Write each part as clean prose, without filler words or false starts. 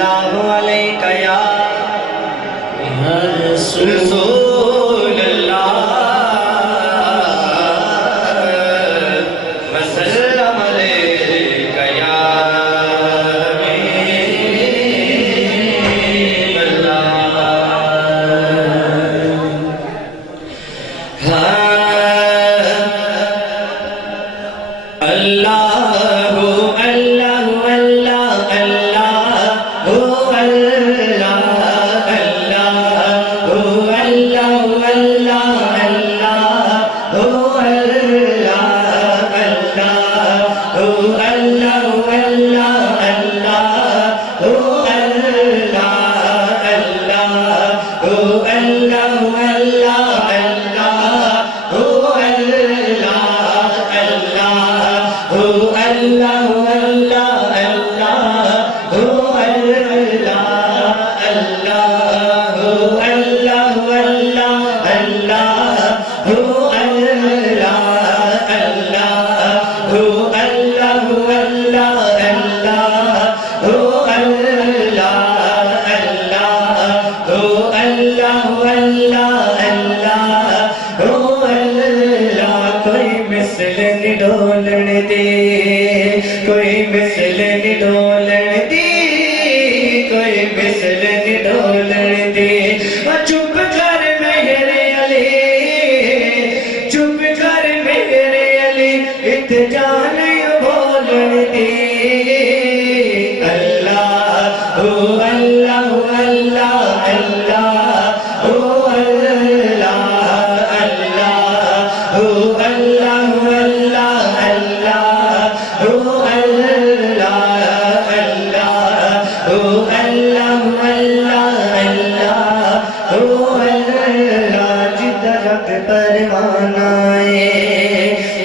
اللہ علیکہ یا رسول اللہ وسلم علیکہ یا حبیب اللہ کوئی مثل نہیں ڈولن دی کوئی مثل نہیں ڈولن دی چپ کر میرے علی چپ کر میرے علی اتجا نہیں بولن دی اللہ اللہ اللہ اللہ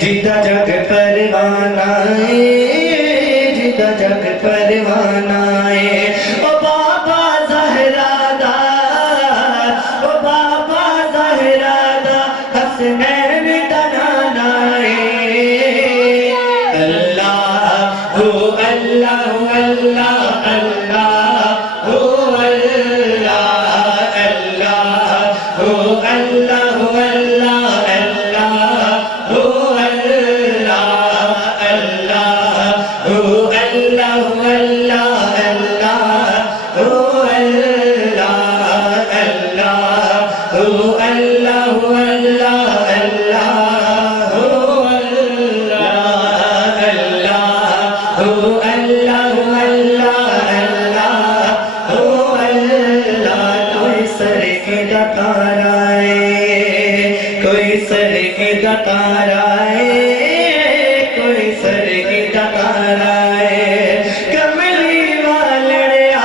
جیتا جگ پروانہ جیتا جگ پروانہ او بابا زہرا دا او بابا زہرا دا حسنین دا نانا اللہ اللہ اللہ اللہ کوئی سر کی دتارا کوئی سر کی دتارا کملی والڑیا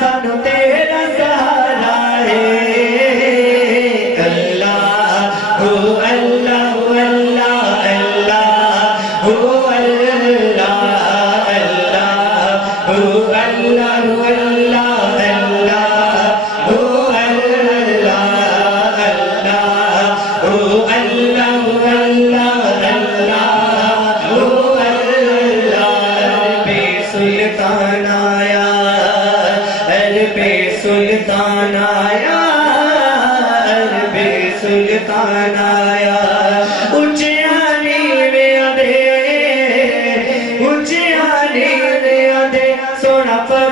سانو تیرا سہارا اللہ اللہ اللہ اللہ سلطان آیا عربی سلطان آیا اچھیانی میں آدھے سونا پر